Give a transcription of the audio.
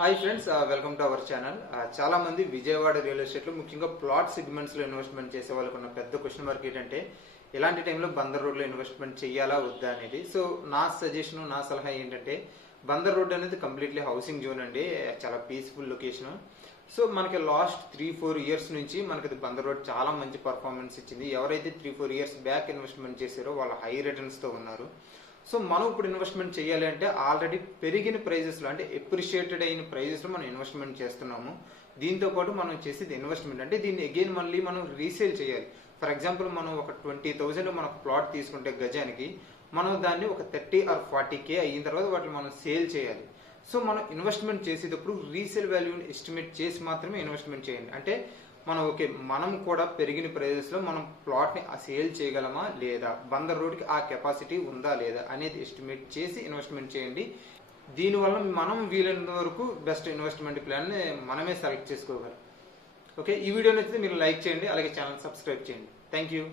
Hi friends, welcome to our channel. చాలా మంది Vijayawada real ఎస్టేట్లో ముఖ్యంగా ప్లాట్ సెగ్మెంట్స్లో ఇన్వెస్ట్మెంట్ చేసే వాళ్ళకు ఉన్న పెద్ద క్వశ్చన్ మార్క్ ఏంటంటే ఇలాంటి టైంలో బందర్ రోడ్లో ఇన్వెస్ట్మెంట్ చేయాలా వద్దా అనేది. సో నా సజెషన్, నా సలహా ఏంటంటే బందర్ రోడ్ అనేది కంప్లీట్లీ హౌసింగ్ జోన్ అండి, చాలా పీస్ఫుల్ లొకేషన్. సో మనకి లాస్ట్ 3-4 ఇయర్స్ నుంచి మనకి బందర్ రోడ్ చాలా మంచి పర్ఫార్మెన్స్ ఇచ్చింది. ఎవరైతే 3-4 ఇయర్స్ బ్యాక్ ఇన్వెస్ట్మెంట్ చేశారో వాళ్ళు హై రిటర్న్స్తో ఉన్నారు. సో మనం ఇప్పుడు ఇన్వెస్ట్మెంట్ చేయాలి అంటే ఆల్రెడీ పెరిగిన ప్రైజెస్లో, అంటే ఎప్రిషియేటెడ్ అయిన ప్రైజెస్లో మనం ఇన్వెస్ట్మెంట్ చేస్తున్నాము. దీంతో పాటు మనం చేసేది ఇన్వెస్ట్మెంట్ అంటే దీన్ని అగైన్ మళ్ళీ మనం రీసేల్ చేయాలి. ఫర్ ఎగ్జాంపుల్ మనం ఒక 20,000 మనకు ప్లాట్ తీసుకుంటే గజానికి మనం దాన్ని ఒక 30 or 40K అయిన తర్వాత వాటిని మనం సేల్ చేయాలి. సో మనం ఇన్వెస్ట్మెంట్ చేసేటప్పుడు రీసేల్ వాల్యూని ఎస్టిమేట్ చేసి మాత్రమే ఇన్వెస్ట్మెంట్ చేయండి. అంటే మనం కూడా పెరిగిన ప్రైజెస్లో మనం ప్లాట్ని సేల్ చేయగలమా లేదా, బందర్ రోడ్కి ఆ కెపాసిటీ ఉందా లేదా అనేది ఎస్టిమేట్ చేసి ఇన్వెస్ట్మెంట్ చేయండి. దీనివల్ల మనం వీలైనంత వరకు బెస్ట్ ఇన్వెస్ట్మెంట్ ప్లాన్ని మనమే సెలెక్ట్ చేసుకోగలం. ఓకే, ఈ వీడియో నచ్చితే మీరు లైక్ చేయండి, అలాగే ఛానల్ సబ్స్క్రైబ్ చేయండి. Thank you.